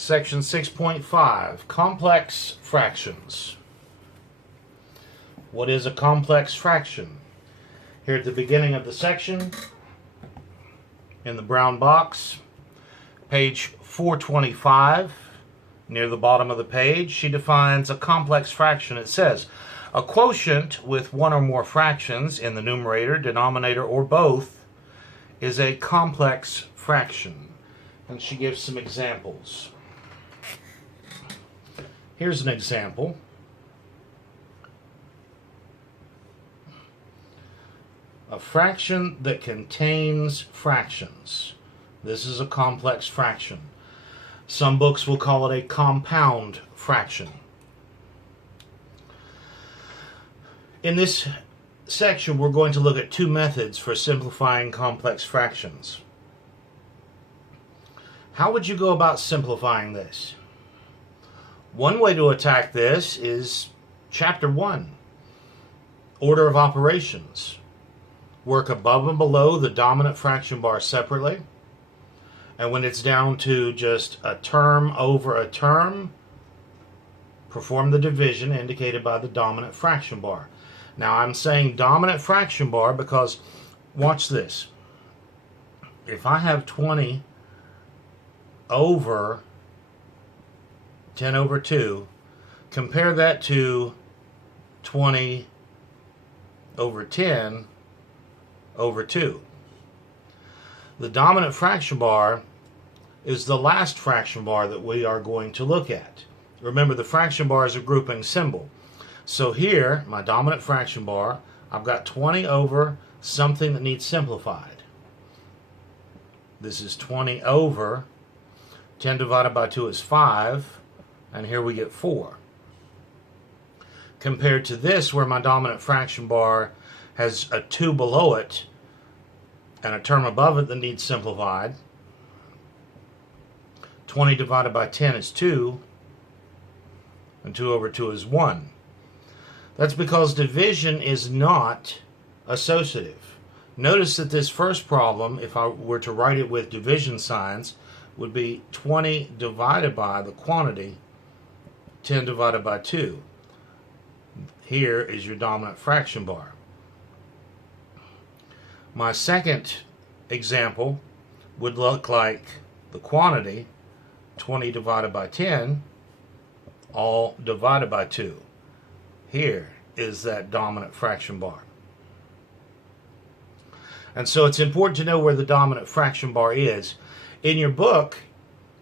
Section 6.5, complex fractions. What is a complex fraction? Here at the beginning of the section, in the brown box, page 425, near the bottom of the page, she defines a complex fraction. It says, a quotient with one or more fractions in the numerator, denominator, or both is a complex fraction. And she gives some examples. Here's an example. A fraction that contains fractions. This is a complex fraction. Some books will call it a compound fraction. In this section, we're going to look at two methods for simplifying complex fractions. How would you go about simplifying this? One way to attack this is Chapter 1, Order of Operations. Work above and below the dominant fraction bar separately. And when it's down to just a term over a term, perform the division indicated by the dominant fraction bar. Now I'm saying dominant fraction bar because, watch this. If I have 20 over 10 over 2, compare that to 20 over 10 over 2. The dominant fraction bar is the last fraction bar that we are going to look at. Remember, the fraction bar is a grouping symbol. So here, my dominant fraction bar, I've got 20 over something that needs simplified. This is 20 over 10 divided by 2 is 5, and here we get 4. Compared to this, where my dominant fraction bar has a 2 below it and a term above it that needs simplified, 20 divided by 10 is 2, and 2 over 2 is 1. That's because division is not associative. Notice that this first problem, if I were to write it with division signs, would be 20 divided by the quantity 10 divided by 2. Here is your dominant fraction bar. My second example would look like the quantity 20 divided by 10 all divided by 2. Here is that dominant fraction bar. And so it's important to know where the dominant fraction bar is. In your book,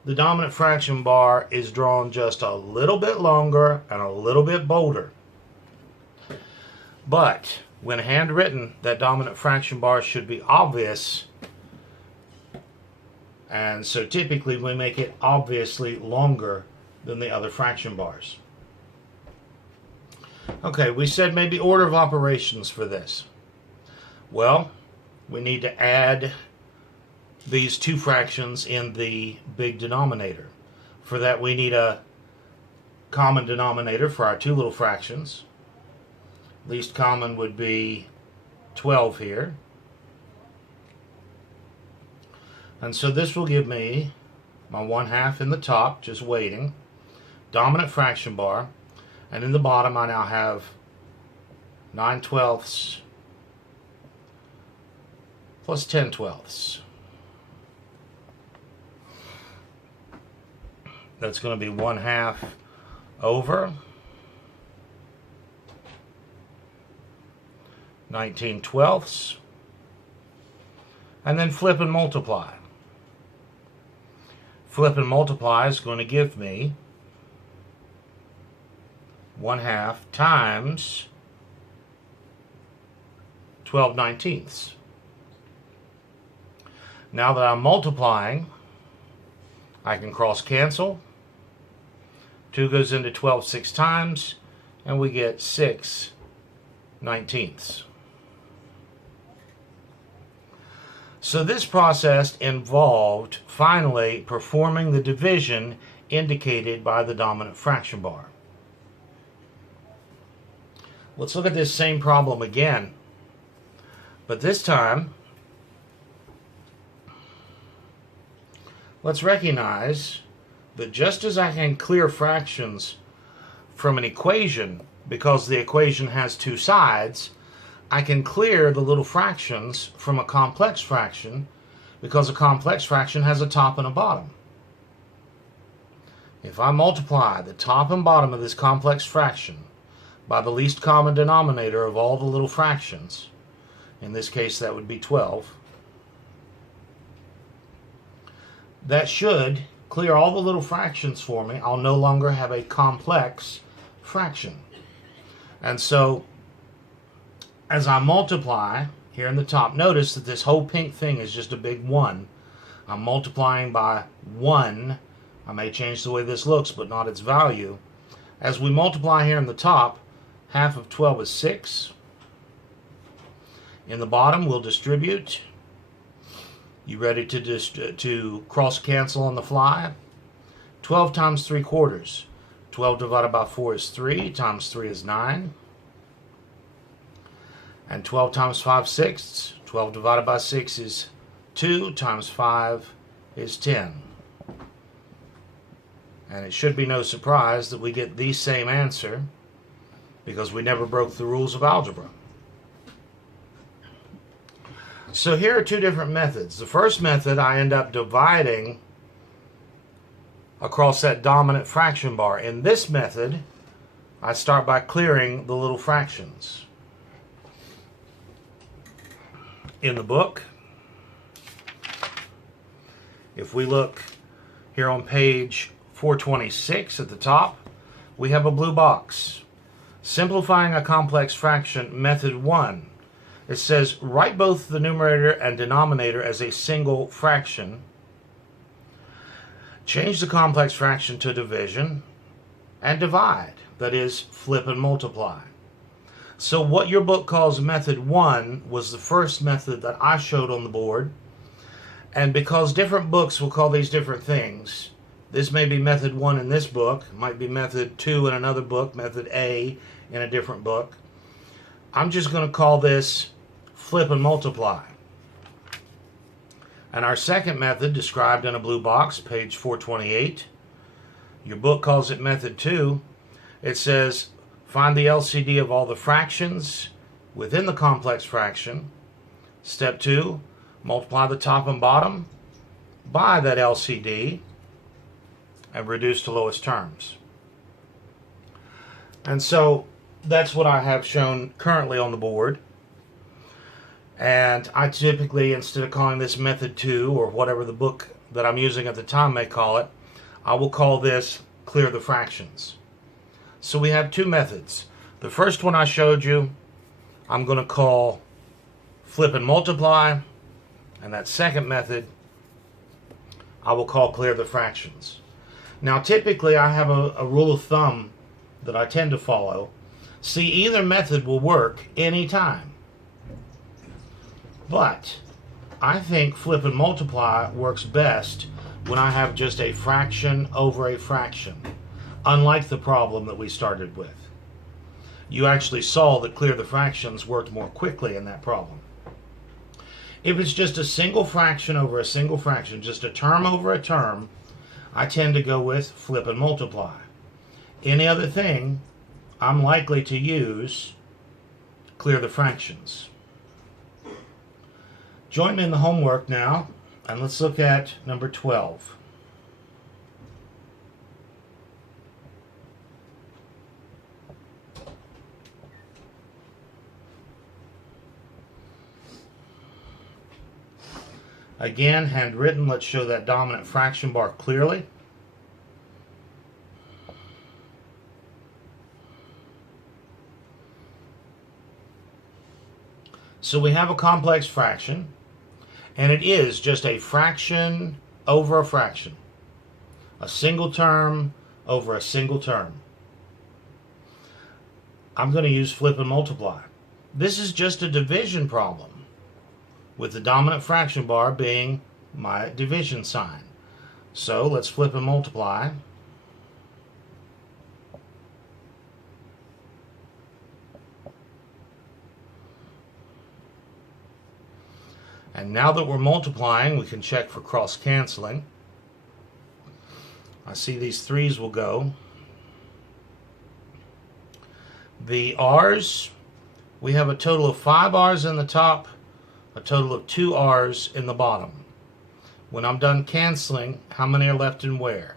the dominant fraction bar is drawn just a little bit longer and a little bit bolder. But when handwritten, that dominant fraction bar should be obvious. And so typically we make it obviously longer than the other fraction bars. Okay, we said maybe order of operations for this. Well, we need to add these two fractions in the big denominator. For that, we need a common denominator for our two little fractions. Least common would be 12 here. And so this will give me my 1/2 in the top, just waiting, dominant fraction bar, and in the bottom I now have 9/12 plus 10/12. That's going to be 1/2 over 19/12, and then flip and multiply. Flip and multiply is going to give me 1/2 times 12/19. Now that I'm multiplying, I can cross cancel. 2 goes into 12 6 times, and we get 6/19. So this process involved finally performing the division indicated by the dominant fraction bar. Let's look at this same problem again, but this time let's recognize that just as I can clear fractions from an equation because the equation has two sides, I can clear the little fractions from a complex fraction because a complex fraction has a top and a bottom. If I multiply the top and bottom of this complex fraction by the least common denominator of all the little fractions, in this case that would be 12, that should clear all the little fractions for me. I'll no longer have a complex fraction. And so as I multiply here in the top, notice that this whole pink thing is just a big 1. I'm multiplying by 1. I may change the way this looks, but not its value. As we multiply here in the top, half of 12 is 6. In the bottom, we'll distribute. You ready to cross cancel on the fly? 12 times 3/4. 12 divided by 4 is 3, times 3 is 9. And 12 times 5/6. 12 divided by 6 is 2, times 5 is 10. And it should be no surprise that we get the same answer because we never broke the rules of algebra. So here are two different methods. The first method, I end up dividing across that dominant fraction bar. In this method, I start by clearing the little fractions. In the book, if we look here on page 426 at the top, we have a blue box. Simplifying a complex fraction, method 1. It says, write both the numerator and denominator as a single fraction. Change the complex fraction to division and divide. That is, flip and multiply. So what your book calls method 1 was the first method that I showed on the board. And because different books will call these different things, this may be method 1 in this book, might be method 2 in another book, method A in a different book. I'm just going to call this flip and multiply. And our second method, described in a blue box, page 428, your book calls it method 2. It says, find the LCD of all the fractions within the complex fraction. Step 2, multiply the top and bottom by that LCD and reduce to lowest terms. And so that's what I have shown currently on the board. And I typically, instead of calling this method 2 or whatever the book that I'm using at the time may call it, I will call this clear the fractions. So we have two methods. The first one I showed you, I'm going to call flip and multiply. And that second method, I will call clear the fractions. Now typically I have a rule of thumb that I tend to follow. See, either method will work anytime. But I think flip and multiply works best when I have just a fraction over a fraction, unlike the problem that we started with. You actually saw that clear the fractions worked more quickly in that problem. If it's just a single fraction over a single fraction, just a term over a term, I tend to go with flip and multiply. Any other thing, I'm likely to use clear the fractions. Join me in the homework now, and let's look at number 12. Again, handwritten, let's show that dominant fraction bar clearly. So we have a complex fraction, and it is just a fraction over a fraction. A single term over a single term. I'm going to use flip and multiply. This is just a division problem, with the dominant fraction bar being my division sign. So let's flip and multiply. And now that we're multiplying, we can check for cross-canceling. I see these 3's will go. The r's, we have a total of 5 r's in the top, a total of 2 r's in the bottom. When I'm done canceling, how many are left and where?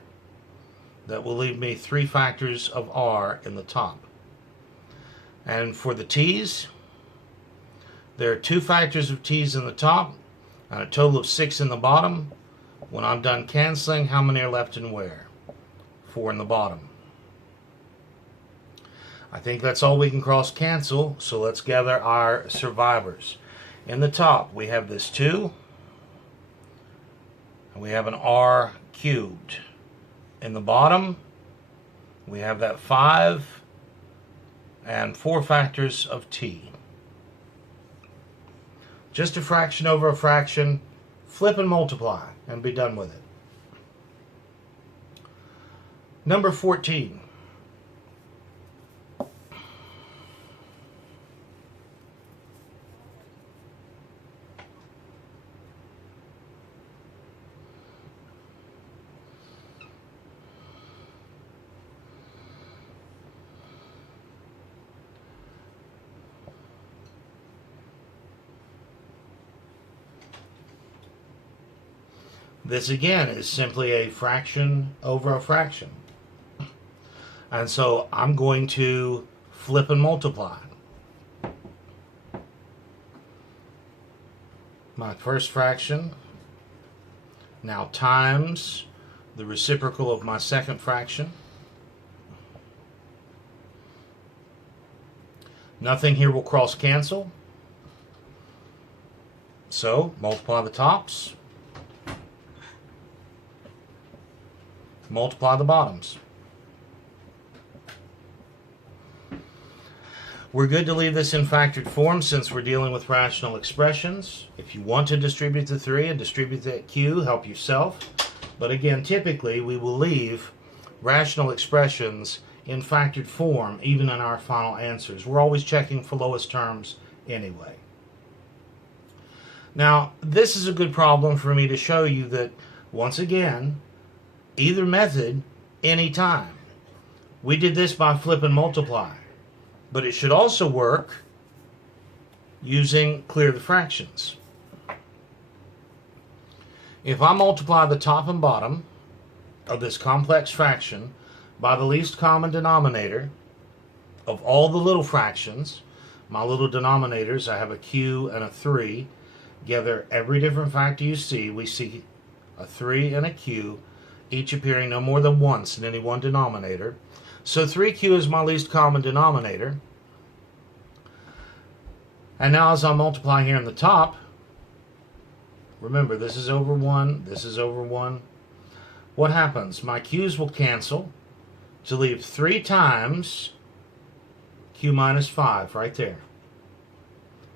That will leave me 3 factors of r in the top. And for the t's, there are 2 factors of t's in the top and a total of 6 in the bottom. When I'm done canceling, how many are left and where? 4 in the bottom. I think that's all we can cross cancel, so let's gather our survivors. In the top, we have this 2, and we have an r cubed. In the bottom, we have that 5 and 4 factors of t. Just a fraction over a fraction, flip and multiply, and be done with it. Number 14. This again is simply a fraction over a fraction. And so I'm going to flip and multiply. My first fraction now times the reciprocal of my second fraction. Nothing here will cross cancel. So multiply the tops. Multiply the bottoms. We're good to leave this in factored form since we're dealing with rational expressions. If you want to distribute the 3 and distribute that q, help yourself. But again, typically we will leave rational expressions in factored form even in our final answers. We're always checking for lowest terms anyway. Now, this is a good problem for me to show you that, once again, either method, anytime. We did this by flip and multiply, but it should also work using clear the fractions. If I multiply the top and bottom of this complex fraction by the least common denominator of all the little fractions, my little denominators, I have a q and a 3. Gather every different factor you see, we see a 3 and a q, each appearing no more than once in any one denominator. So 3q is my least common denominator. And now as I multiply here in the top, remember this is over 1, this is over 1. What happens? My q's will cancel to leave 3 times q minus 5 right there.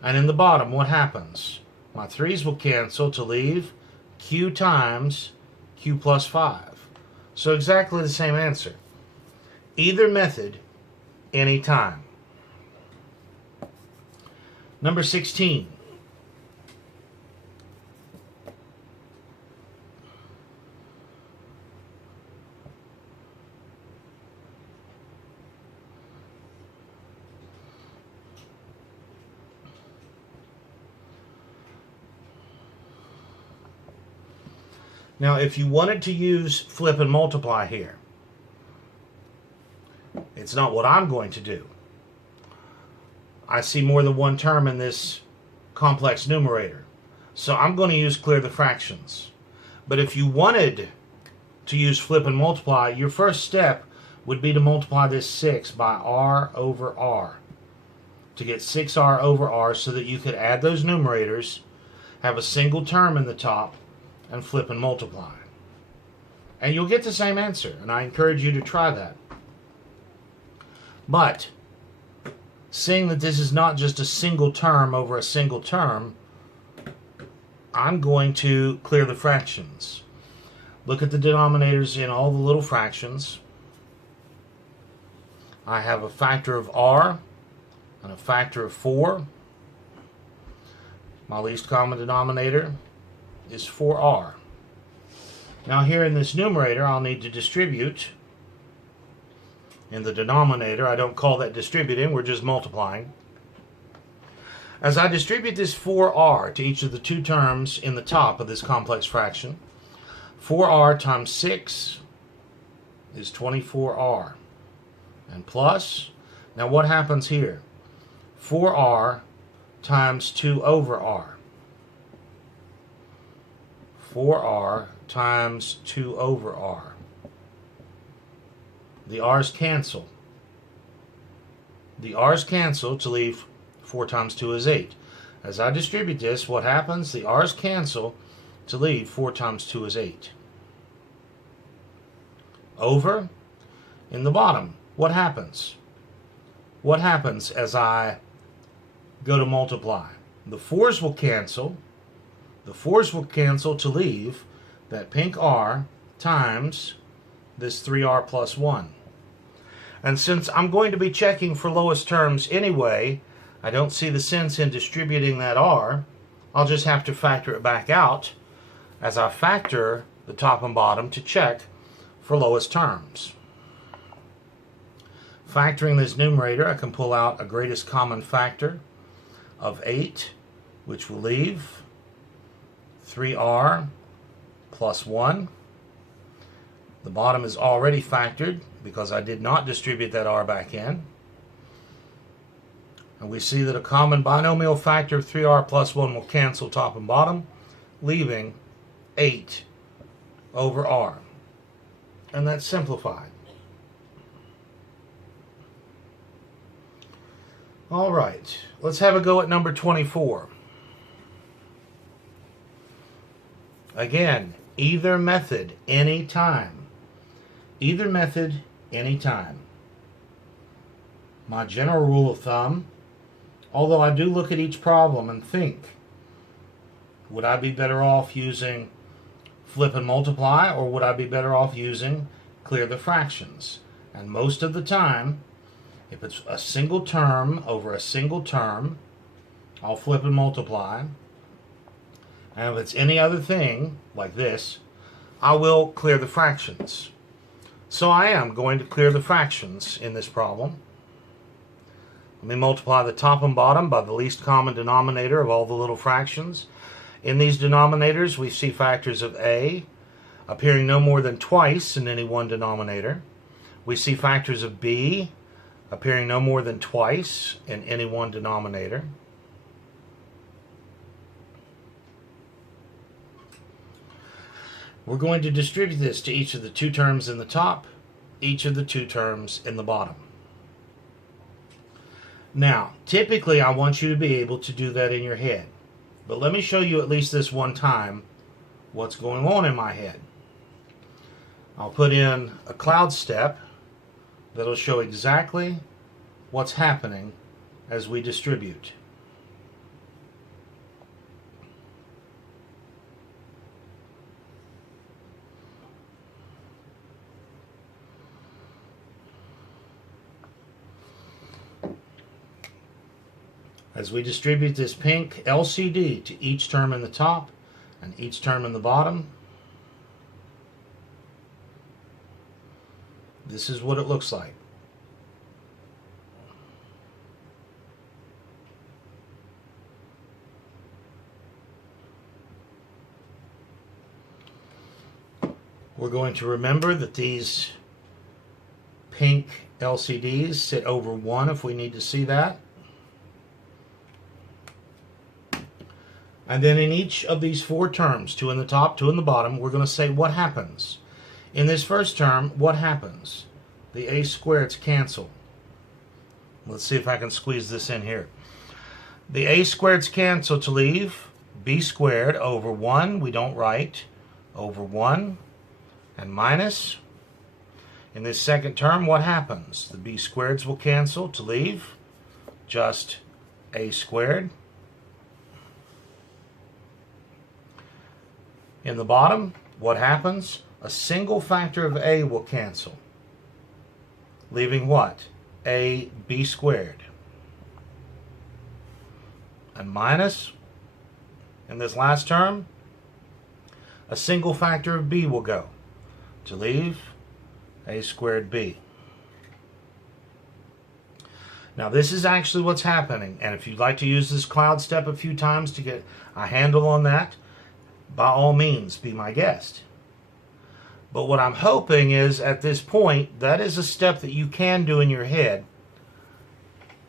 And in the bottom, what happens? My 3's will cancel to leave q times q plus 5. So exactly the same answer. Either method, any time. Number 16. Now, if you wanted to use flip and multiply here, it's not what I'm going to do. I see more than one term in this complex numerator, so I'm going to use clear the fractions. But if you wanted to use flip and multiply, your first step would be to multiply this 6 by r over r to get 6r over r so that you could add those numerators, have a single term in the top, and flip and multiply. And you'll get the same answer, and I encourage you to try that. But, seeing that this is not just a single term over a single term, I'm going to clear the fractions. Look at the denominators in all the little fractions. I have a factor of r and a factor of 4. My least common denominator is 4r. Now here in this numerator, I'll need to distribute. In the denominator, I don't call that distributing, we're just multiplying. As I distribute this 4r to each of the two terms in the top of this complex fraction, 4r times 6 is 24r. And plus, now what happens here? 4r times 2 over r. 4r times 2 over r. The r's cancel. The r's cancel to leave 4 times 2 is 8. As I distribute this, what happens? The r's cancel to leave 4 times 2 is 8. Over. In the bottom, what happens? What happens as I go to multiply? The 4's will cancel. The 4's will cancel to leave that pink r times this 3r plus 1. And since I'm going to be checking for lowest terms anyway, I don't see the sense in distributing that r. I'll just have to factor it back out as I factor the top and bottom to check for lowest terms. Factoring this numerator, I can pull out a greatest common factor of 8, which will leave 3r plus 1. The bottom is already factored because I did not distribute that r back in. And we see that a common binomial factor of 3r plus 1 will cancel top and bottom, leaving 8 over r. And that's simplified. All right, let's have a go at number 24. Again, either method, any time. Either method, any time. My general rule of thumb, although I do look at each problem and think, would I be better off using flip and multiply, or would I be better off using clear the fractions? And most of the time, if it's a single term over a single term, I'll flip and multiply. And if it's any other thing, like this, I will clear the fractions. So I am going to clear the fractions in this problem. Let me multiply the top and bottom by the least common denominator of all the little fractions. In these denominators, we see factors of a appearing no more than twice in any one denominator. We see factors of b appearing no more than twice in any one denominator. We're going to distribute this to each of the two terms in the top, each of the two terms in the bottom. Now, typically I want you to be able to do that in your head. But let me show you at least this one time what's going on in my head. I'll put in a cloud step that'll show exactly what's happening as we distribute. As we distribute this pink LCD to each term in the top and each term in the bottom, this is what it looks like. We're going to remember that these pink LCDs sit over 1 if we need to see that. And then in each of these four terms, 2 in the top, 2 in the bottom, we're going to say what happens. In this first term, what happens? The a squareds cancel. Let's see if I can squeeze this in here. The a squareds cancel to leave b squared over 1, we don't write, over 1, and minus. In this second term, what happens? The b squareds will cancel to leave just a squared. In the bottom, what happens? A single factor of a will cancel, leaving what? A b squared. And minus, in this last term, a single factor of b will go to leave a squared b. Now this is actually what's happening, and if you'd like to use this cloud step a few times to get a handle on that, by all means, be my guest. But what I'm hoping is, at this point, that is a step that you can do in your head.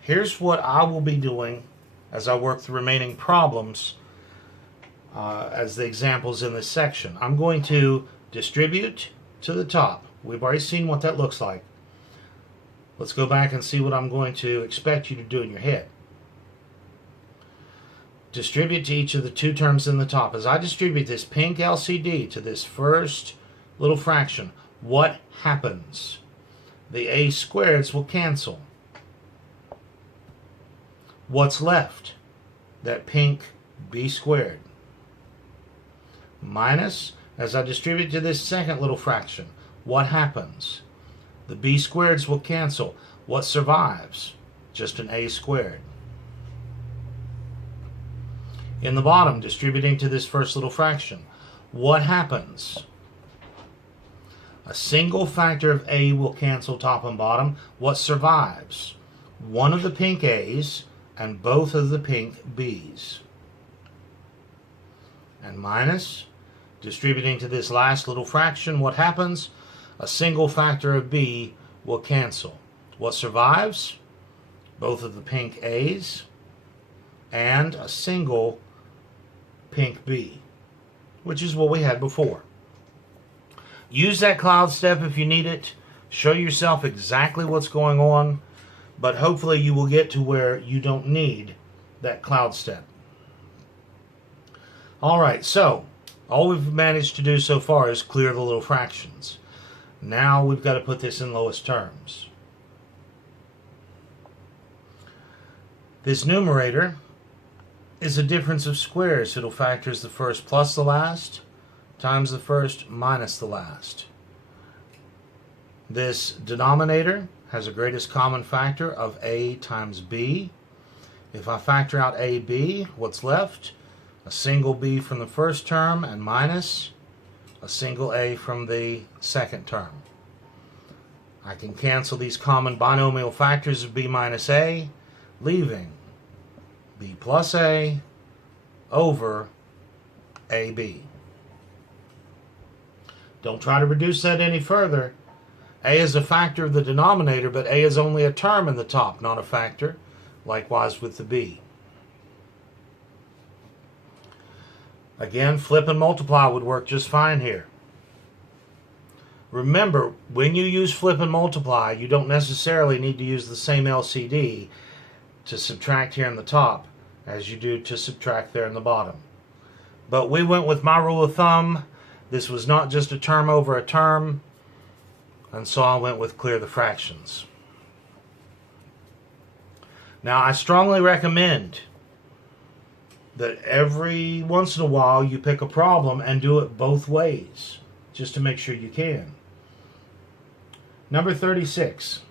Here's what I will be doing as I work the remaining problems as the examples in this section. I'm going to distribute to the top. We've already seen what that looks like. Let's go back and see what I'm going to expect you to do in your head. Distribute to each of the two terms in the top. As I distribute this pink LCD to this first little fraction, what happens? The a squareds will cancel. What's left? That pink b squared. Minus, as I distribute to this second little fraction, what happens? The b squareds will cancel. What survives? Just an a squared. In the bottom, distributing to this first little fraction, what happens? A single factor of a will cancel top and bottom. What survives? One of the pink a's and both of the pink b's. And minus, distributing to this last little fraction, what happens? A single factor of b will cancel. What survives? Both of the pink a's and a single pink b, which is what we had before. Use that cloud step if you need it. Show yourself exactly what's going on, but hopefully you will get to where you don't need that cloud step. Alright, so all we've managed to do so far is clear the little fractions. Now we've got to put this in lowest terms. This numerator is a difference of squares. It'll factors the first plus the last times the first minus the last. This denominator has a greatest common factor of a times b. If I factor out ab, what's left? A single b from the first term and minus a single a from the second term. I can cancel these common binomial factors of b minus a, leaving b plus a over ab. Don't try to reduce that any further. A is a factor of the denominator, but a is only a term in the top, not a factor. Likewise with the b. Again, flip and multiply would work just fine here. Remember, when you use flip and multiply, you don't necessarily need to use the same LCD to subtract here in the top as you do to subtract there in the bottom. But we went with my rule of thumb. This was not just a term over a term, and so I went with clear the fractions. Now, I strongly recommend that every once in a while you pick a problem and do it both ways, just to make sure you can. Number 36.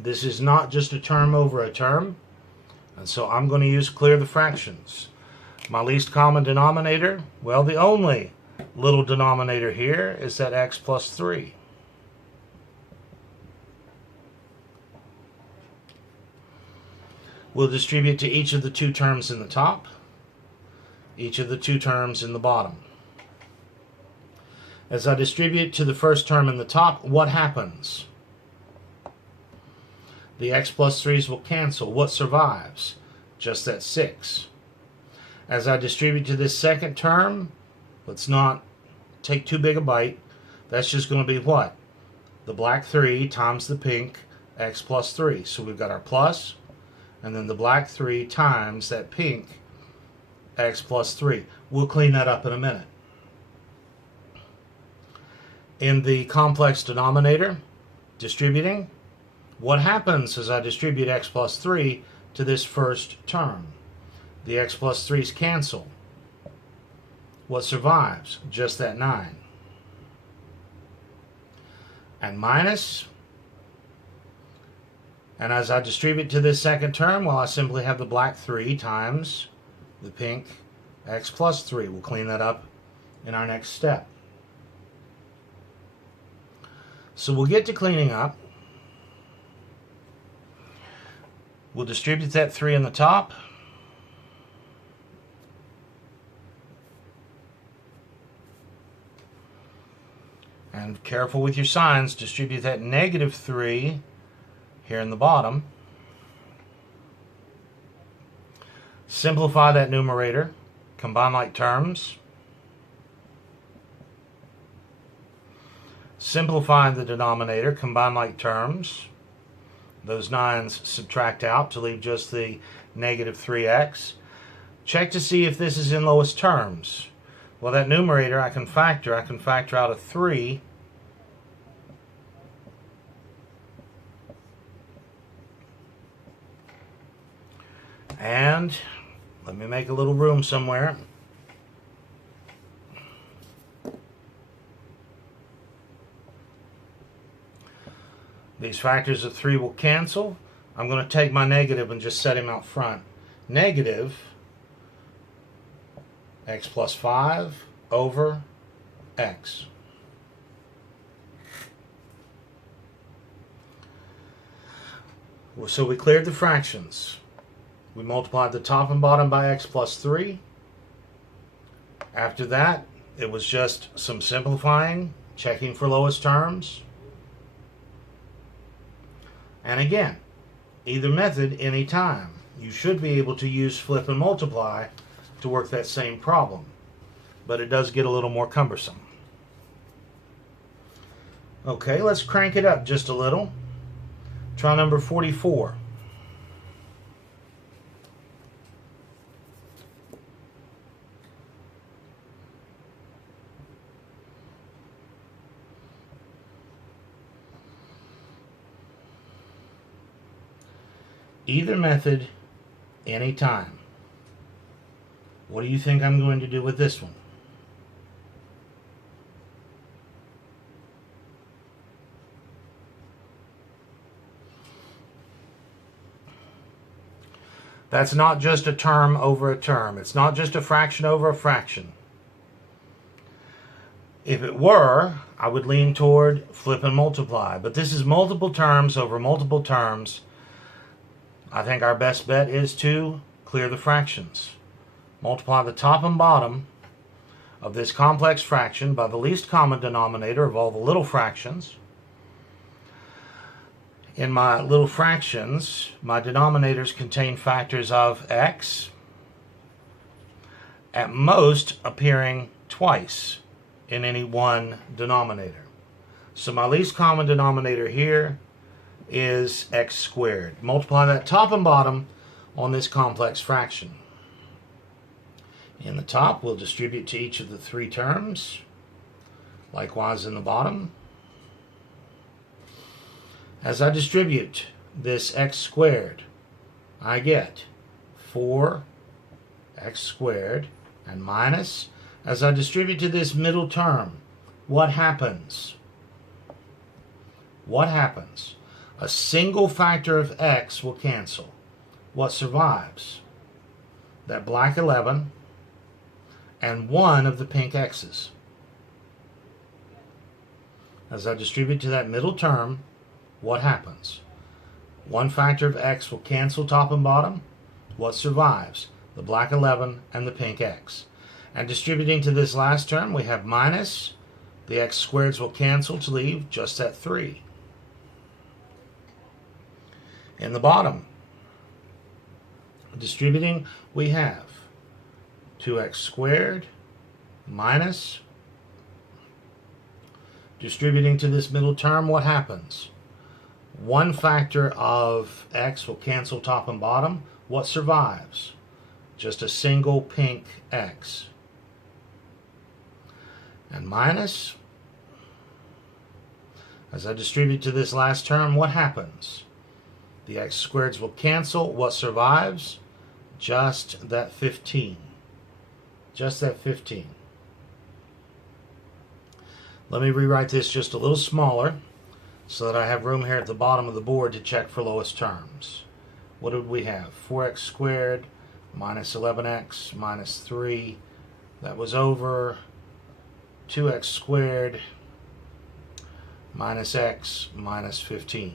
This is not just a term over a term, and so I'm going to use clear the fractions. My least common denominator, well, the only little denominator here is that x plus 3. We'll distribute to each of the two terms in the top, each of the two terms in the bottom. As I distribute to the first term in the top, what happens? The x plus 3's will cancel. What survives? Just that 6. As I distribute to this second term, let's not take too big a bite. That's just going to be what? The black 3 times the pink x plus 3. So we've got our plus, and then the black 3 times that pink x plus 3. We'll clean that up in a minute. In the complex denominator, distributing, what happens as I distribute x plus 3 to this first term? The x plus 3's cancel. What survives? Just that 9. And minus, and as I distribute to this second term, well, I simply have the black 3 times the pink x plus 3. We'll clean that up in our next step. So we'll get to cleaning up. We'll distribute that 3 in the top. And careful with your signs, distribute that negative 3 here in the bottom. Simplify that numerator, combine like terms. Simplify the denominator, combine like terms. Those 9's subtract out to leave just the negative 3x. Check to see if this is in lowest terms. Well, that numerator I can factor out a 3. And let me make a little room somewhere. These factors of 3 will cancel. I'm going to take my negative and just set him out front. Negative x plus 5 over x. So we cleared the fractions. We multiplied the top and bottom by x plus 3. After that, it was just some simplifying, checking for lowest terms. And again, either method, any time. You should be able to use flip and multiply to work that same problem. But it does get a little more cumbersome. Okay, let's crank it up just a little. Try number 44. Either method, anytime. What do you think I'm going to do with this one? That's not just a term over a term. It's not just a fraction over a fraction. If it were, I would lean toward flip and multiply. But this is multiple terms over multiple terms. I think our best bet is to clear the fractions. Multiply the top and bottom of this complex fraction by the least common denominator of all the little fractions. In my little fractions, my denominators contain factors of x, at most appearing twice in any one denominator. So my least common denominator here is x squared. Multiply that top and bottom on this complex fraction. In the top, we'll distribute to each of the 3 terms. Likewise in the bottom. As I distribute this x squared, I get 4x squared and minus. As I distribute to this middle term, what happens? What happens? A single factor of x will cancel. What survives? That black 11 and 1 of the pink x's. As I distribute to that middle term, what happens? One factor of x will cancel top and bottom. What survives? The black 11 and the pink x. And distributing to this last term, we have minus. The x squareds will cancel to leave just that 3. In the bottom, distributing, we have 2x squared minus. Distributing to this middle term, what happens? One factor of x will cancel top and bottom. What survives? Just a single pink x. And minus. As I distribute to this last term, what happens? The x squareds will cancel. What survives? Just that 15. Just that 15. Let me rewrite this just a little smaller so that I have room here at the bottom of the board to check for lowest terms. What did we have? 4x squared minus 11x minus 3. That was over 2x squared minus x minus 15.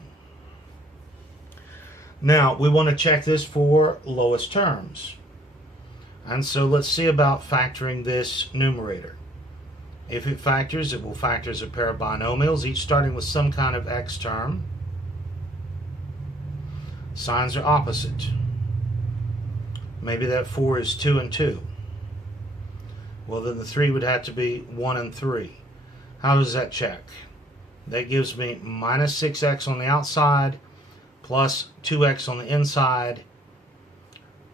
Now, we want to check this for lowest terms. And so let's see about factoring this numerator. If it factors, it will factor as a pair of binomials, each starting with some kind of x term. Signs are opposite. Maybe that 4 is 2 and 2. Well, then the 3 would have to be 1 and 3. How does that check? That gives me minus 6x on the outside plus 2x on the inside.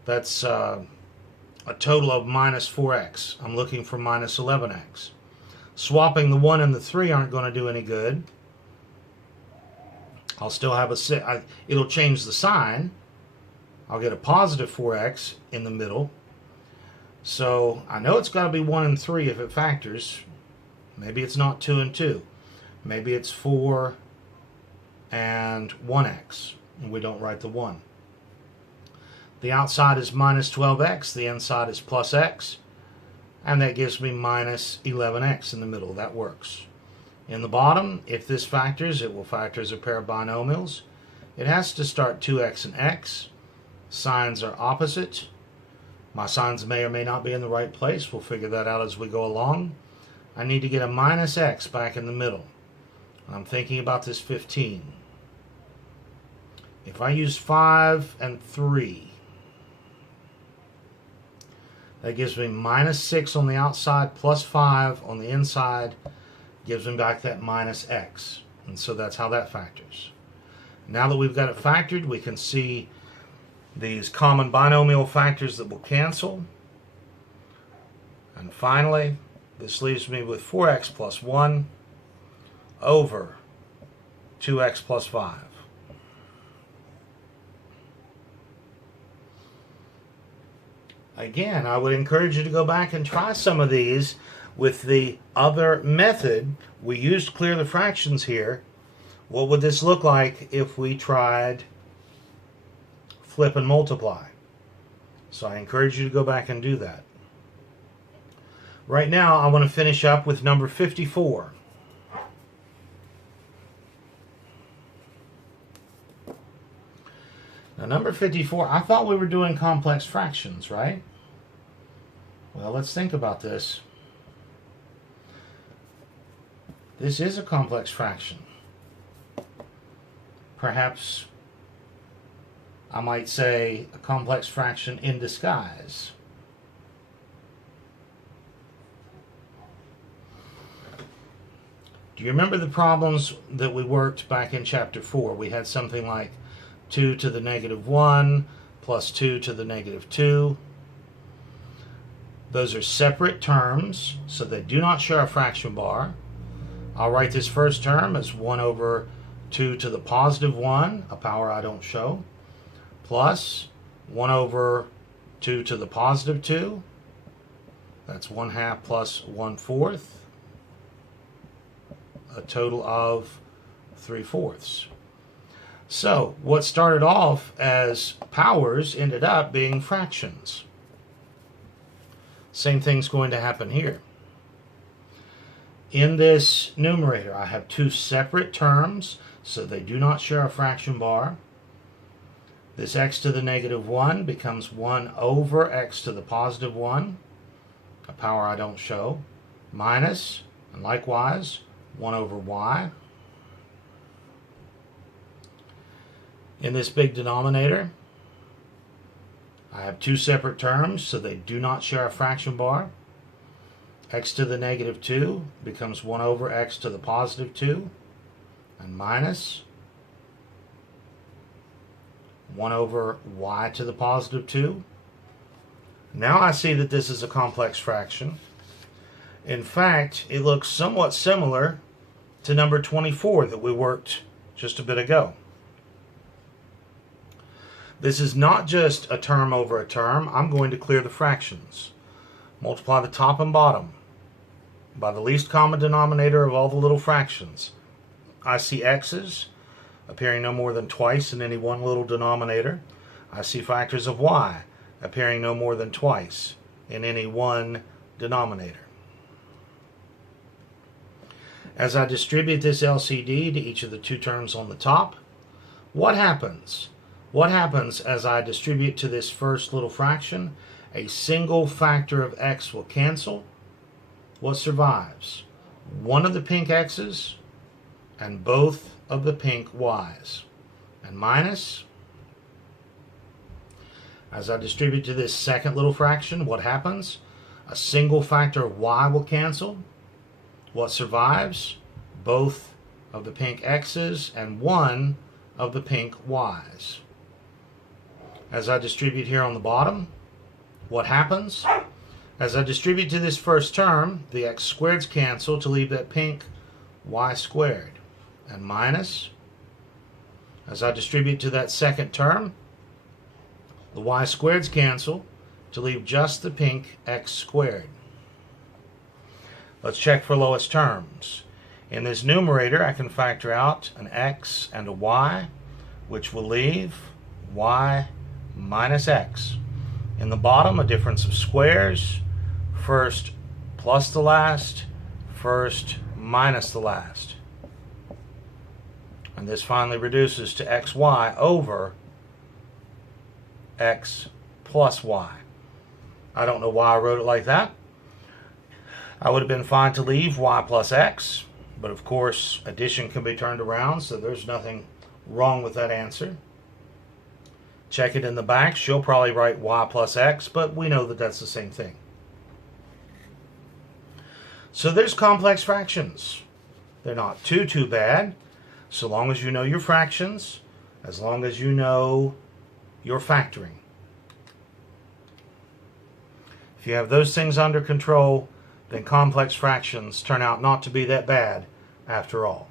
That's a total of minus 4x. I'm looking for minus 11x. Swapping the 1 and the 3 aren't going to do any good. I'll still have it'll change the sign. I'll get a positive 4x in the middle. So I know it's got to be 1 and 3 if it factors. Maybe it's not 2 and 2. Maybe it's 4 and 1x, and we don't write the 1. The outside is minus 12x, the inside is plus x, and that gives me minus 11x in the middle. That works. In the bottom, if this factors, it will factor as a pair of binomials. It has to start 2x and x. Signs are opposite. My signs may or may not be in the right place. We'll figure that out as we go along. I need to get a minus x back in the middle. I'm thinking about this 15. If I use 5 and 3, that gives me minus 6 on the outside plus 5 on the inside, gives me back that minus x. And so that's how that factors. Now that we've got it factored, we can see these common binomial factors that will cancel. And finally, this leaves me with 4x plus 1 over 2x plus 5. Again, I would encourage you to go back and try some of these with the other method. We used clear the fractions here. What would this look like if we tried flip and multiply? So I encourage you to go back and do that. Right now, I want to finish up with number 54. Now, number 54, I thought we were doing complex fractions, right? Well, let's think about this. This is a complex fraction. Perhaps I might say a complex fraction in disguise. Do you remember the problems that we worked back in chapter 4? We had something like 2 to the negative 1 plus 2 to the negative 2. Those are separate terms, so they do not share a fraction bar. I'll write this first term as 1 over 2 to the positive 1, a power I don't show, plus 1 over 2 to the positive 2. That's 1/2 plus 1/4, a total of 3/4. So what started off as powers ended up being fractions. Same thing's going to happen here. In this numerator, I have two separate terms, so they do not share a fraction bar. This x to the negative 1 becomes 1 over x to the positive 1, a power I don't show, minus, and likewise, 1 over y. In this big denominator, I have two separate terms, so they do not share a fraction bar. X to the negative 2 becomes 1 over x to the positive 2, and minus 1 over y to the positive 2. Now I see that this is a complex fraction. In fact, it looks somewhat similar to number 24 that we worked just a bit ago. This is not just a term over a term. I'm going to clear the fractions. Multiply the top and bottom. by the least common denominator of all the little fractions. I see x's appearing no more than twice in any one little denominator. I see factors of y appearing no more than twice in any one denominator. As I distribute this LCD to each of the two terms on the top, what happens? What happens as I distribute to this first little fraction? A single factor of x will cancel. What survives? One of the pink x's and both of the pink y's. And minus, as I distribute to this second little fraction, what happens? A single factor of y will cancel. What survives? Both of the pink x's and one of the pink y's. As I distribute here on the bottom, what happens? As I distribute to this first term, the x squareds cancel to leave that pink y squared. And minus, as I distribute to that second term, the y squareds cancel to leave just the pink x squared. Let's check for lowest terms. In this numerator, I can factor out an x and a y, which will leave y minus x. In the bottom, a difference of squares, first plus the last, first minus the last. And this finally reduces to xy over x plus y. I don't know why I wrote it like that. I would have been fine to leave y plus x, but of course addition can be turned around, so there's nothing wrong with that answer. Check it in the back. She'll probably write y plus x, but we know that that's the same thing. So there's complex fractions. They're not too bad, so long as you know your fractions, as long as you know your factoring. If you have those things under control, then complex fractions turn out not to be that bad after all.